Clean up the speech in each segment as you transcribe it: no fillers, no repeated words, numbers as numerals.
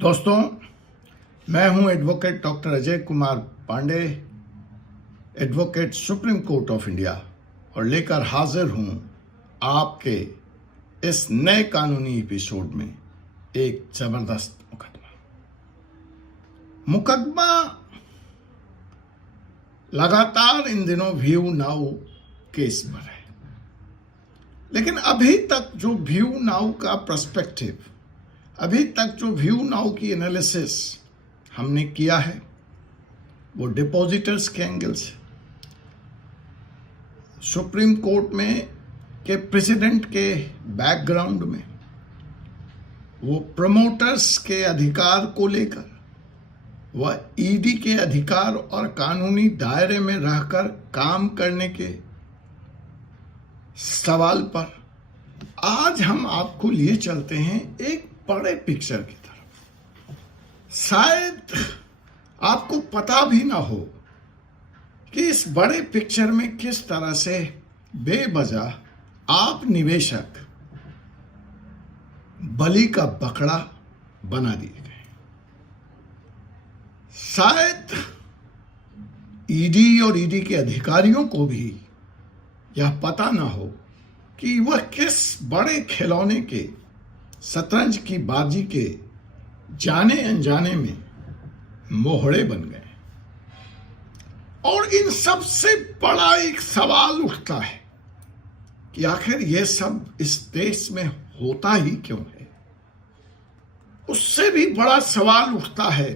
दोस्तों, मैं हूं advocate doctor Ajay Kumar Pandey, advocate supreme court of India, और लेकर हाजिर हूं आपके इस नए कानूनी एपिसोड में एक जबरदस्त मुकदमा लगातार इन दिनों व्यू नाउ केस पर है। लेकिन अभी तक जो व्यू नाउ का पर्सपेक्टिव, अभी तक जो व्यू नाउ की एनालिसिस हमने किया है वो डिपॉजिटर्स के एंगल से, सुप्रीम कोर्ट में के प्रेसिडेंट के बैकग्राउंड में, वो प्रमोटर्स के अधिकार को लेकर, वह ईडी के अधिकार और कानूनी दायरे में रहकर काम करने के सवाल पर आज हम आपको लिए चलते हैं एक बड़े पिक्चर की तरफ। शायद आपको पता भी ना हो कि इस बड़े पिक्चर में किस तरह से बेवजह आप निवेशक बलि का बकरा बना दिए गए। शायद ईडी और ईडी के अधिकारियों को भी यह पता ना हो कि वह किस बड़े खिलौने के, शतरंज की बाजी के जाने अनजाने में मोहरे बन गए। और इन सब से बड़ा एक सवाल उठता है कि आखिर यह सब इस देश में होता ही क्यों है। उससे भी बड़ा सवाल उठता है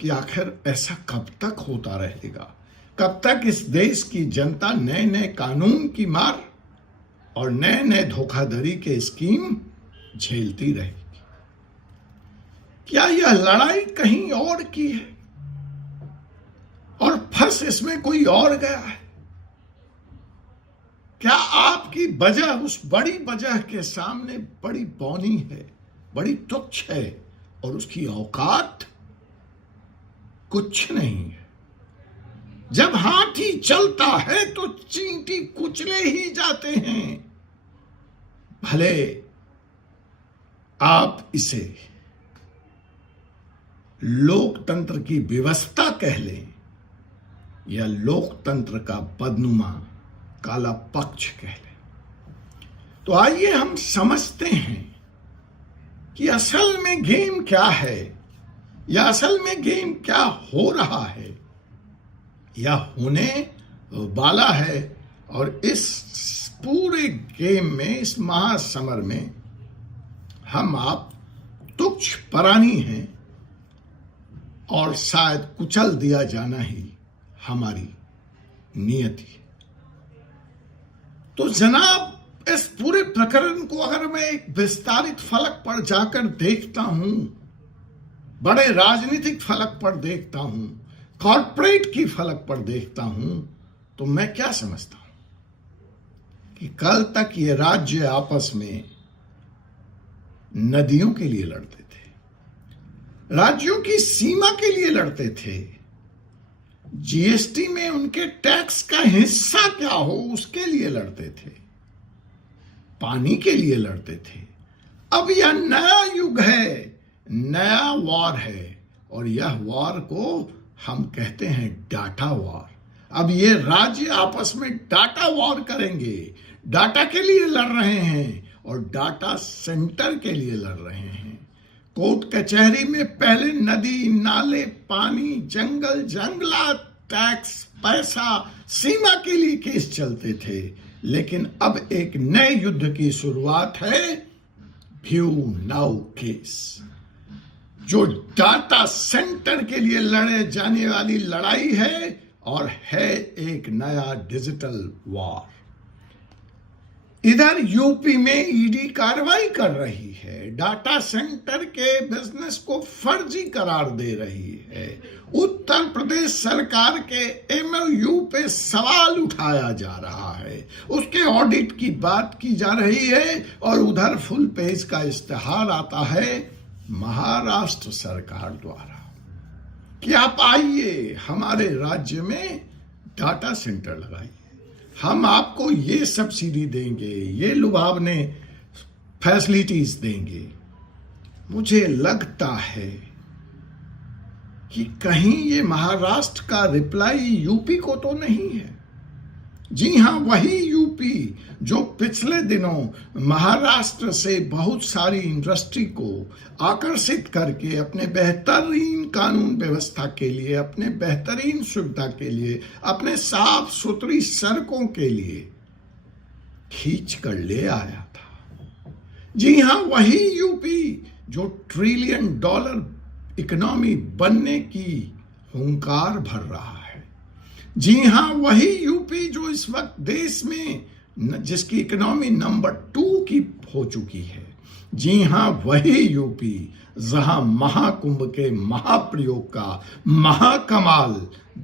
कि आखिर ऐसा कब तक होता रहेगा, कब तक इस देश की जनता नए नए कानून की मार और नए नए धोखाधड़ी के स्कीम झेलती रहेगी। क्या यह लड़ाई कहीं और की है और फंस इसमें कोई और गया है? क्या आपकी वजह उस बड़ी वजह के सामने बड़ी बौनी है, बड़ी तुच्छ है और उसकी औकात कुछ नहीं है? जब हाथी चलता है तो चींटी कुचले ही जाते हैं। भले आप इसे लोकतंत्र की व्यवस्था कह लें या लोकतंत्र का बदनुमा काला पक्ष कह लें, तो आइए हम समझते हैं कि असल में गेम क्या है या असल में गेम क्या हो रहा है या होने वाला है। और इस पूरे गेम में, इस महासमर में हम आप तुच्छ प्राणी हैं और शायद कुचल दिया जाना ही हमारी नियति है। तो जनाब, इस पूरे प्रकरण को अगर मैं एक विस्तारित फलक पर जाकर देखता हूं, बड़े राजनीतिक फलक पर देखता हूं, कॉर्पोरेट की फलक पर देखता हूं, तो मैं क्या समझता हूं कि कल तक ये राज्य आपस में नदियों के लिए लड़ते थे, राज्यों की सीमा के लिए लड़ते थे, जीएसटी में उनके टैक्स का हिस्सा क्या हो उसके लिए लड़ते थे, पानी के लिए लड़ते थे। अब यह नया युग है, नया वॉर है, और यह वॉर को हम कहते हैं डाटा वॉर। अब ये राज्य आपस में डाटा वॉर करेंगे, डाटा के लिए लड़ रहे हैं और डाटा सेंटर के लिए लड़ रहे हैं। कोर्ट कचहरी में पहले नदी, नाले, पानी, जंगल, जंगलात, टैक्स, पैसा, सीमा के लिए केस चलते थे। लेकिन अब एक नए युद्ध की शुरुआत है, व्यू नाउ केस, जो डाटा सेंटर के लिए लड़े जाने वाली लड़ाई है और है एक नया डिजिटल वॉर। इधर यूपी में ईडी कार्रवाई कर रही है, डाटा सेंटर के बिजनेस को फर्जी करार दे रही है। उत्तर प्रदेश सरकार के एमओयू पे सवाल उठाया जा रहा है, उसके ऑडिट की बात की जा रही है, और उधर फुल पेज का इश्तेहार आता है महाराष्ट्र सरकार द्वारा कि आप आइए हमारे राज्य में डाटा सेंटर लगाइए, हम आपको ये सब्सिडी देंगे, ये लुभावने फैसिलिटीज देंगे। मुझे लगता है कि कहीं ये महाराष्ट्र का रिप्लाई यूपी को तो नहीं है। जी हां, वही यूपी जो पिछले दिनों महाराष्ट्र से बहुत सारी इंडस्ट्री को आकर्षित करके अपने बेहतरीन कानून व्यवस्था के लिए, अपने बेहतरीन सुविधा के लिए, अपने साफ सुथरी सड़कों के लिए खींच कर ले आया था। जी हां, वही यूपी जो $1 ट्रिलियन इकोनॉमी बनने की हुंकार भर रहा है। जी हां, वही यूपी जो इस वक्त देश में जिसकी इकोनॉमी नंबर 2 की हो चुकी है। जी हां, वही यूपी जहां महाकुंभ के महाप्रयोग का महाकमाल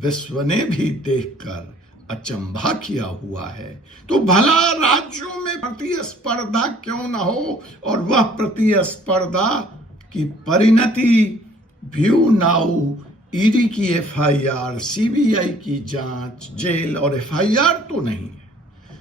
विश्व ने भी देखकर अचंभा किया हुआ है। तो भला राज्यों में प्रतिस्पर्धा क्यों न हो, और वह प्रतिस्पर्धा की परिणति व्यू नाउ, ईडी की एफआईआर, सीबीआई की जांच, जेल और एफआईआर तो नहीं है।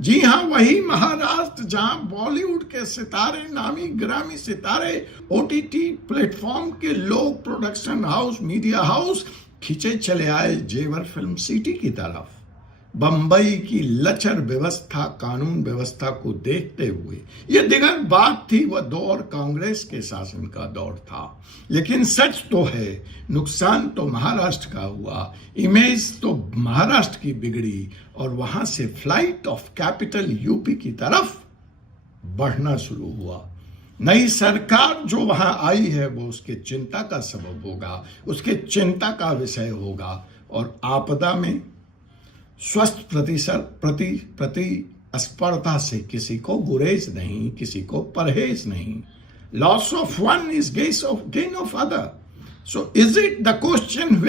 जी हां, वही महाराष्ट्र जहां बॉलीवुड के सितारे, नामी गिरामी सितारे, ओटीटी प्लेटफॉर्म के लोग, प्रोडक्शन हाउस, मीडिया हाउस खींचे चले आए जेवर फिल्म सिटी की तरफ। बंबई की लचर व्यवस्था, कानून व्यवस्था को देखते हुए यह दिगर बात थी, वह दौर कांग्रेस के शासन का दौर था। लेकिन सच तो है, नुकसान तो महाराष्ट्र का हुआ, इमेज तो महाराष्ट्र की बिगड़ी और वहां से फ्लाइट ऑफ कैपिटल यूपी की तरफ बढ़ना शुरू हुआ। नई सरकार जो वहां आई है वो उसके चिंता का सबब होगा, उसके चिंता का विषय होगा। और आपदा में स्वस्थ प्रतिस्पर्धा से किसी को गुरेज नहीं, किसी को परहेज नहीं। Loss of one is gain of other. So is it the question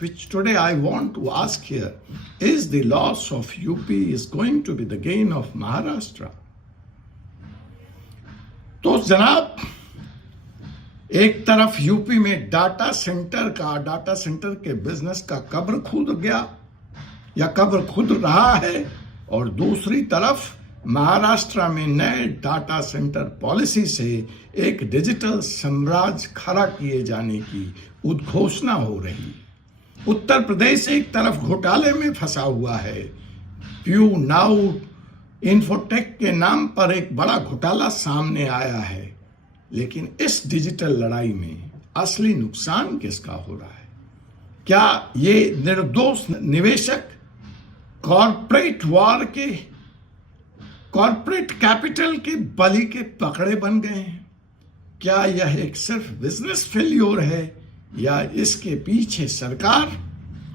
which today I want to ask here, is the loss of UP is going to be the gain of Maharashtra? तो जनाब, एक तरफ UP में data centre के business का कब्र खुद गया या कब्र खुद रहा है, और दूसरी तरफ महाराष्ट्र में नए डाटा सेंटर पॉलिसी से एक डिजिटल साम्राज्य खड़ा किए जाने की उद्घोषणा हो रही। उत्तर प्रदेश एक तरफ घोटाले में फंसा हुआ है। व्यू नाउ इन्फोटेक के नाम पर एक बड़ा घोटाला सामने आया है। लेकिन इस डिजिटल लड़ाई में असली नुकसान किसका हो रहा है? क्या ये निर्दोष निवेशक कॉर्पोरेट कैपिटल के बलि के पकड़े बन गए हैं? क्या यह एक सिर्फ बिजनेस फेल्योर है, या इसके पीछे सरकार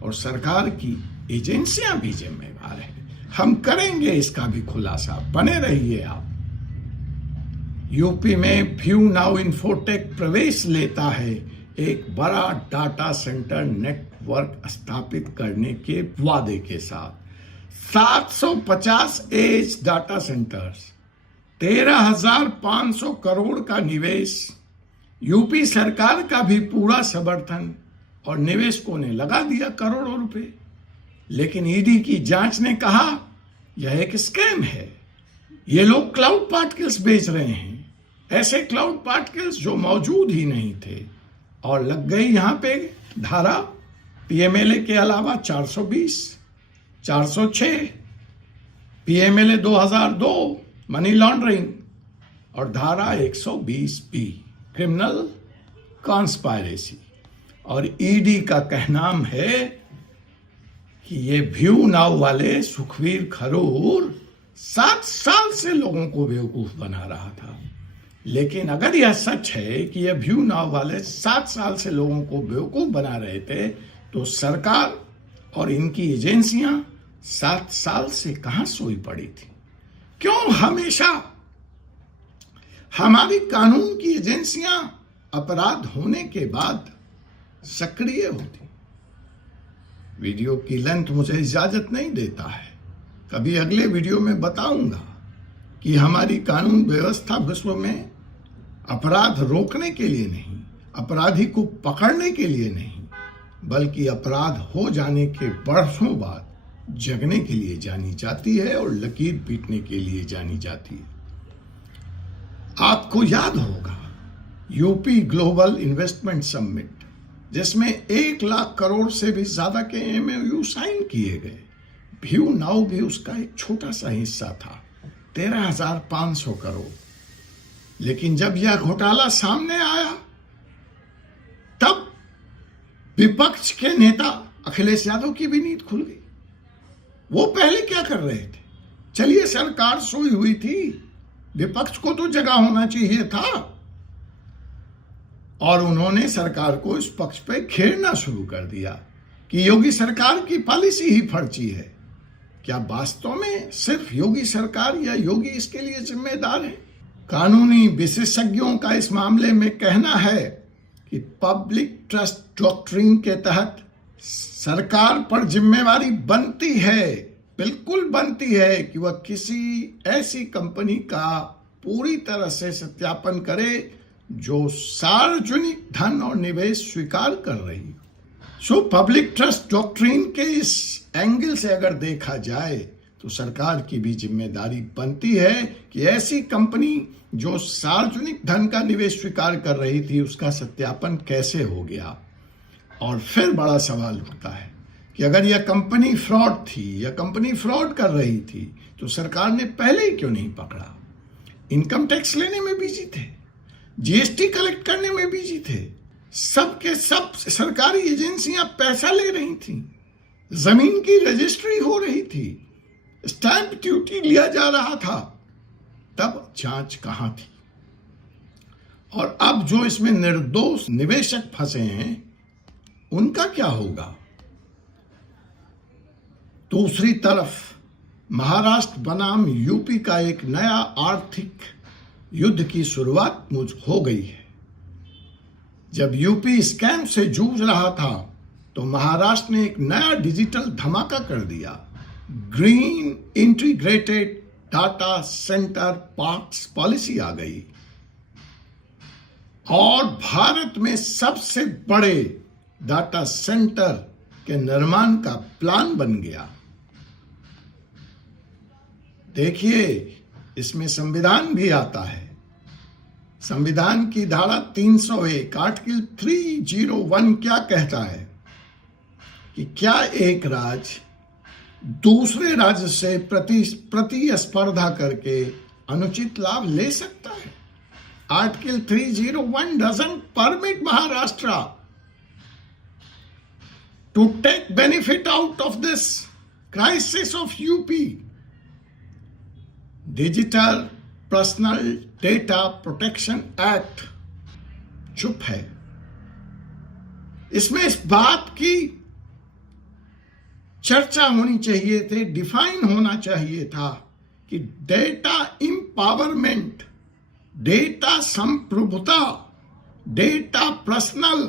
और सरकार की एजेंसियां भी जिम्मेवार है? हम करेंगे इसका भी खुलासा, बने रहिए आप। यूपी में व्यू नाउ इन्फोटेक प्रवेश लेता है एक बड़ा डाटा सेंटर नेटवर्क स्थापित करने के वादे के साथ। 750 एज डाटा सेंटर्स, 13,500 करोड़ का निवेश, यूपी सरकार का भी पूरा समर्थन, और निवेशकों ने लगा दिया करोड़ों रुपए। लेकिन ईडी की जांच ने कहा यह एक स्कैम है, ये लोग क्लाउड पार्टिकल्स बेच रहे हैं, ऐसे क्लाउड पार्टिकल्स जो मौजूद ही नहीं थे। और लग गई यहां पे धारा पीएमएलए के अलावा 420, 406, पीएमएलए 2002 मनी लॉन्ड्रिंग, और धारा 120 क्रिमिनल कॉन्स्पायरेसी। और ईडी का कहना है कि ये व्यू नाउ वाले सुखवीर खरूर 7 साल से लोगों को बेवकूफ बना रहा था। लेकिन अगर यह सच है कि यह व्यू नाउ वाले 7 साल से लोगों को बेवकूफ बना रहे थे, तो सरकार और इनकी एजेंसियां 7 साल से कहां सोई पड़ी थी? क्यों हमेशा हमारी कानून की एजेंसियां अपराध होने के बाद सक्रिय होती? वीडियो की लेंथ मुझे इजाजत नहीं देता है। कभी अगले वीडियो में बताऊंगा कि हमारी कानून व्यवस्था विश्व में अपराध रोकने के लिए नहीं, अपराधी को पकड़ने के लिए नहीं, बल्कि अपराध हो जाने के वर्षों बाद जगने के लिए जानी जाती है और लकीर पीटने के लिए जानी जाती है। आपको याद होगा यूपी ग्लोबल इन्वेस्टमेंट समिट, जिसमें 1 लाख करोड़ से भी ज्यादा के MOU साइन किए गए। व्यू नाउ भी उसका एक छोटा सा हिस्सा था, 13,500 करोड़। लेकिन जब यह घोटाला सामने आया, तब विपक्ष के नेता अखिलेश यादव की भी नींद खुल गई। वो पहले क्या कर रहे थे? चलिए, सरकार सोई हुई थी, विपक्ष को तो जगा होना चाहिए था, और उन्होंने सरकार को इस पक्ष पे घेरना शुरू कर दिया कि योगी सरकार की पॉलिसी ही फर्जी है। क्या वास्तव में सिर्फ योगी सरकार या योगी इसके लिए जिम्मेदार है? कानूनी विशेषज्ञों का इस मामले में कहना है कि पब्लिक ट्रस्ट डॉक्ट्रिन के तहत सरकार पर जिम्मेवारी बनती है, बिल्कुल बनती है, कि वह किसी ऐसी कंपनी का पूरी तरह से सत्यापन करे जो सार्वजनिक धन और निवेश स्वीकार कर रही हो। सो पब्लिक ट्रस्ट डॉक्ट्रिन के इस एंगल से अगर देखा जाए तो सरकार की भी जिम्मेदारी बनती है कि ऐसी कंपनी जो सार्वजनिक धन का निवेश स्वीकार कर रही थी, उसका सत्यापन कैसे हो गया। और फिर बड़ा सवाल उठता है कि अगर यह कंपनी फ्रॉड थी या कंपनी फ्रॉड कर रही थी, तो सरकार ने पहले ही क्यों नहीं पकड़ा? इनकम टैक्स लेने में बिजी थे, GST कलेक्ट करने में बिजी थे, सबके सब सरकारी एजेंसियां पैसा ले रही थी, जमीन की रजिस्ट्री हो रही थी, स्टैंप ड्यूटी लिया जा रहा था, तब जांच कहां थी? और अब जो इसमें निर्दोष निवेशक फंसे हैं, उनका क्या होगा? दूसरी तरफ महाराष्ट्र बनाम यूपी का एक नया आर्थिक युद्ध की शुरुआत हो गई है। जब यूपी स्कैम से जूझ रहा था, तो महाराष्ट्र ने एक नया डिजिटल धमाका कर दिया। Green integrated data centre parks policy आ गई और भारत में सबसे बड़े डाटा सेंटर के निर्माण का प्लान बन गया। देखिए, इसमें संविधान भी आता है। संविधान की धारा 301 आर्टिकल 301 क्या कहता है कि क्या एक राज्य दूसरे राज्य से प्रतिस्पर्धा करके अनुचित लाभ ले सकता है? Article 301 doesn't permit Maharashtra to take benefit out of this crisis of UP. Digital personal data protection act चुप है। इसमें इस बात की चर्चा होनी चाहिए थी, डिफाइन होना चाहिए था कि डेटा इंपावरमेंट, डेटा संप्रभुता, डेटा पर्सनल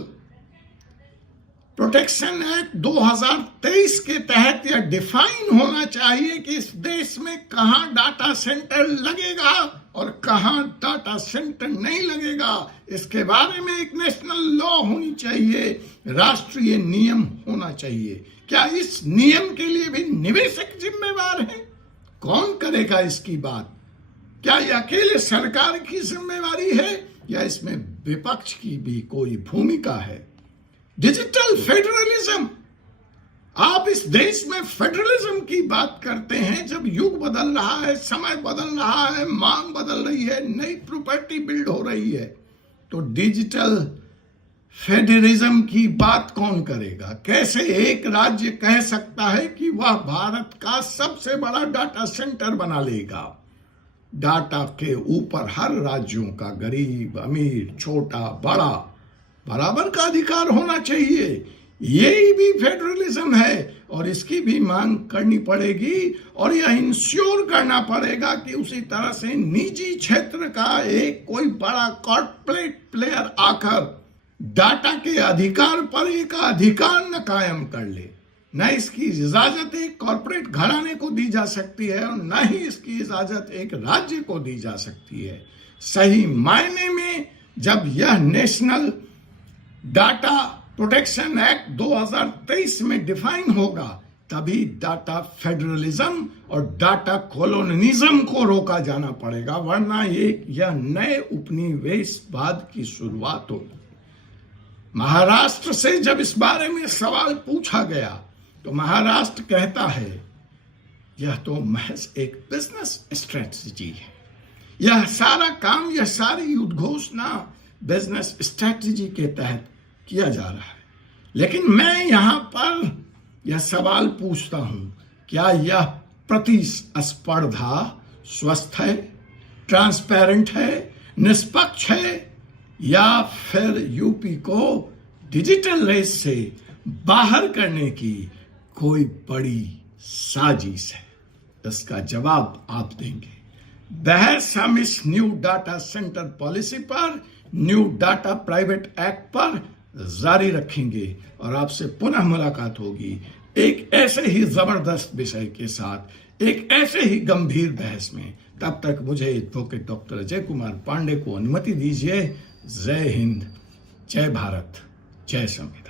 प्रोटेक्शन एक्ट 2023 के तहत यह डिफाइन होना चाहिए कि इस देश में कहां डाटा सेंटर लगेगा और कहां डाटा सेंटर नहीं लगेगा। इसके बारे में एक नेशनल लॉ होनी चाहिए, राष्ट्रीय नियम होना चाहिए। क्या इस नियम के लिए भी निवेशक जिम्मेवार हैं? कौन करेगा इसकी बात? क्या यह अकेले सरकार की जिम्मेवारी है या इसमें विपक्ष की भी कोई भूमिका है? डिजिटल फेडरलिज्म, आप इस देश में फेडरलिज्म की बात करते हैं जब युग बदल रहा है, समय बदल रहा है, मांग बदल रही है, नई प्रॉपर्टी बिल्ड हो रही है, तो डिजिटल फेडरलिज्म की बात कौन करेगा? कैसे एक राज्य कह सकता है कि वह भारत का सबसे बड़ा डाटा सेंटर बना लेगा? डाटा के ऊपर हर राज्यों का, गरीब अमीर छोटा बड़ा, बराबर का अधिकार होना चाहिए। यही भी फेडरलिज्म है और इसकी भी मांग करनी पड़ेगी और यह इंश्योर करना पड़ेगा कि उसी तरह से निजी क्षेत्र का एक कोई बड़ा कॉर्पोरेट प्लेयर आकर डाटा के अधिकार पर एक अधिकार न कायम कर ले। न इसकी इजाजत एक कॉर्पोरेट घराने को दी जा सकती है और न ही इसकी इजाजत एक राज्य को दी जा सकती है। सही मायने में जब यह नेशनल डाटा प्रोटेक्शन एक्ट 2023 में डिफाइन होगा तभी डाटा फेडरलिज्म और डाटा कॉलोनिज्म को रोका जाना पड़ेगा, वरना यह नए उपनिवेशवाद की शुरुआत होगी। महाराष्ट्र से जब इस बारे में सवाल पूछा गया तो महाराष्ट्र कहता है यह तो महज एक बिजनेस स्ट्रेटजी है, यह सारा काम, यह सारी उद्घोषणा बिजनेस स्ट्रेटजी के तहत किया जा रहा है। लेकिन मैं यहां पर यह सवाल पूछता हूं, क्या यह प्रतिस्पर्धा स्वस्थ है, ट्रांसपेरेंट है, निष्पक्ष है, या फिर यूपी को डिजिटल रेस से बाहर करने की कोई बड़ी साजिश है? इसका जवाब आप देंगे। बहस हम इस न्यू डाटा सेंटर पॉलिसी पर, न्यू डाटा प्राइवेट एक्ट पर जारी रखेंगे और आपसे पुनः मुलाकात होगी एक ऐसे ही जबरदस्त विषय के साथ, एक ऐसे ही गंभीर बहस में। तब तक मुझे एडवोकेट डॉक्टर अजय कुमार पांडे को अनुमति दीजिए। जय हिंद, जय भारत, जय संविधान।